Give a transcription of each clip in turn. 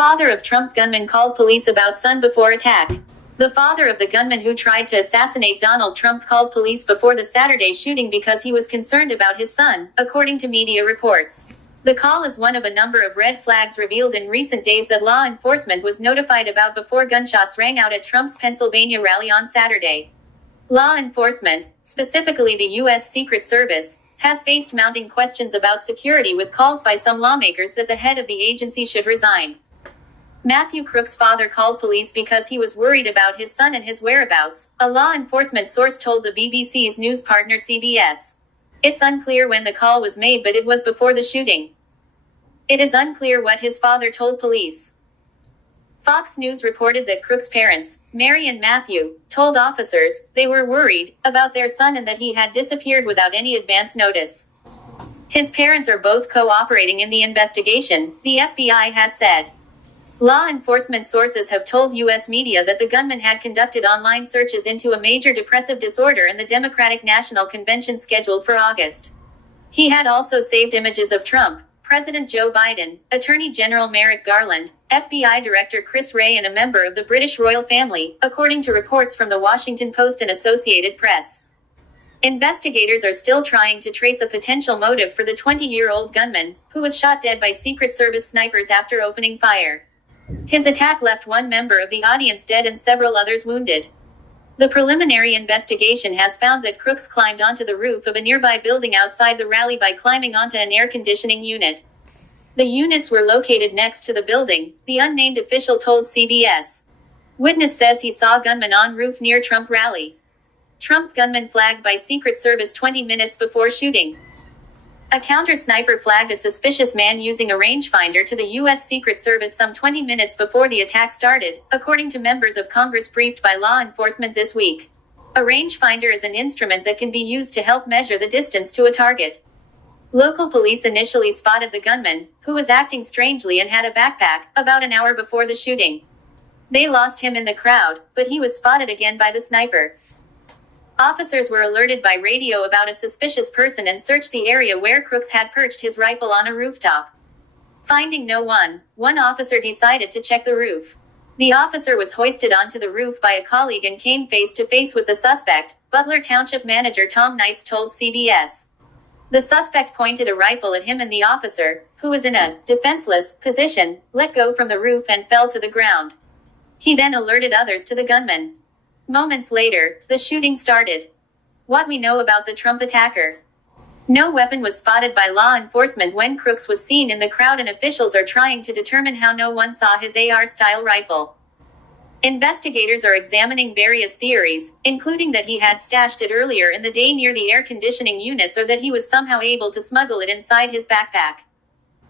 Father of Trump gunman called police about son before attack. The father of the gunman who tried to assassinate Donald Trump called police before the Saturday shooting because he was concerned about his son, according to media reports. The call is one of a number of red flags revealed in recent days that law enforcement was notified about before gunshots rang out at Trump's Pennsylvania rally on Saturday. Law enforcement, specifically the U.S. Secret Service, has faced mounting questions about security with calls by some lawmakers that the head of the agency should resign. Matthew Crook's father called police because he was worried about his son and his whereabouts, a law enforcement source told the BBC's news partner CBS. It's unclear when the call was made, but it was before the shooting. It is unclear what his father told police. Fox News reported that Crook's parents, Mary and Matthew, told officers they were worried about their son and that he had disappeared without any advance notice. His parents are both cooperating in the investigation, the FBI has said. Law enforcement sources have told U.S. media that the gunman had conducted online searches into a major depressive disorder in the Democratic National Convention scheduled for August. He had also saved images of Trump, President Joe Biden, Attorney General Merrick Garland, FBI Director Chris Wray, and a member of the British royal family, according to reports from the Washington Post and Associated Press. Investigators are still trying to trace a potential motive for the 20-year-old gunman, who was shot dead by Secret Service snipers after opening fire. His attack left one member of the audience dead and several others wounded. The preliminary investigation has found that Crooks climbed onto the roof of a nearby building outside the rally by climbing onto an air conditioning unit. The units were located next to the building, the unnamed official told CBS. Witness says he saw gunman on roof near Trump rally. Trump gunman flagged by Secret Service 20 minutes before shooting. A counter-sniper flagged a suspicious man using a rangefinder to the U.S. Secret Service some 20 minutes before the attack started, according to members of Congress briefed by law enforcement this week. A rangefinder is an instrument that can be used to help measure the distance to a target. Local police initially spotted the gunman, who was acting strangely and had a backpack, about an hour before the shooting. They lost him in the crowd, but he was spotted again by the sniper. Officers were alerted by radio about a suspicious person and searched the area where Crooks had perched his rifle on a rooftop. Finding no one, one officer decided to check the roof. The officer was hoisted onto the roof by a colleague and came face to face with the suspect, Butler Township Manager Tom Knights told CBS. The suspect pointed a rifle at him and the officer, who was in a defenseless position, let go from the roof and fell to the ground. He then alerted others to the gunman. Moments later, the shooting started. What we know about the Trump attacker. No weapon was spotted by law enforcement when Crooks was seen in the crowd, and officials are trying to determine how no one saw his AR-style rifle. Investigators are examining various theories, including that he had stashed it earlier in the day near the air conditioning units or that he was somehow able to smuggle it inside his backpack.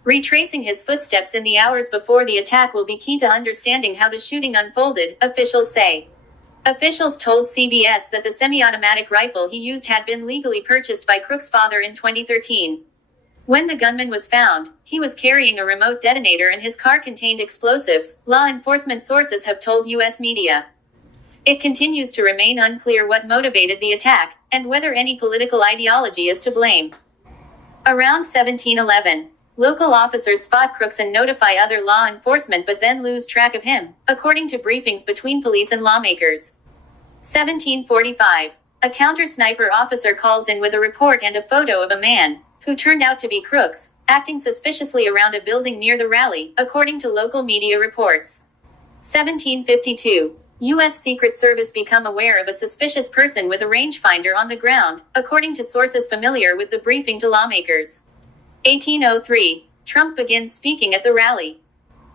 Retracing his footsteps in the hours before the attack will be key to understanding how the shooting unfolded, officials say. Officials told CBS that the semi-automatic rifle he used had been legally purchased by Crook's father in 2013. When the gunman was found, he was carrying a remote detonator and his car contained explosives, law enforcement sources have told U.S. media. It continues to remain unclear what motivated the attack, and whether any political ideology is to blame. Around 1711. Local officers spot Crooks and notify other law enforcement but then lose track of him, according to briefings between police and lawmakers. 1745. A counter-sniper officer calls in with a report and a photo of a man, who turned out to be Crooks, acting suspiciously around a building near the rally, according to local media reports. 1752. U.S. Secret Service become aware of a suspicious person with a rangefinder on the ground, according to sources familiar with the briefing to lawmakers. 1803. Trump begins speaking at the rally.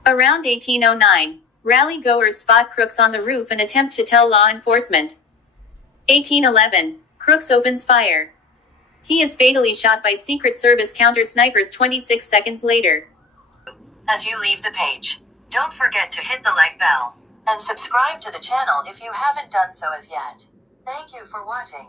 Around 1809. Rally goers spot Crooks on the roof and attempt to tell law enforcement. 1811. Crooks opens fire. He is fatally shot by Secret Service counter-snipers 26 seconds later. As you leave the page, don't forget to hit the like bell and subscribe to the channel if you haven't done so as yet. Thank you for watching.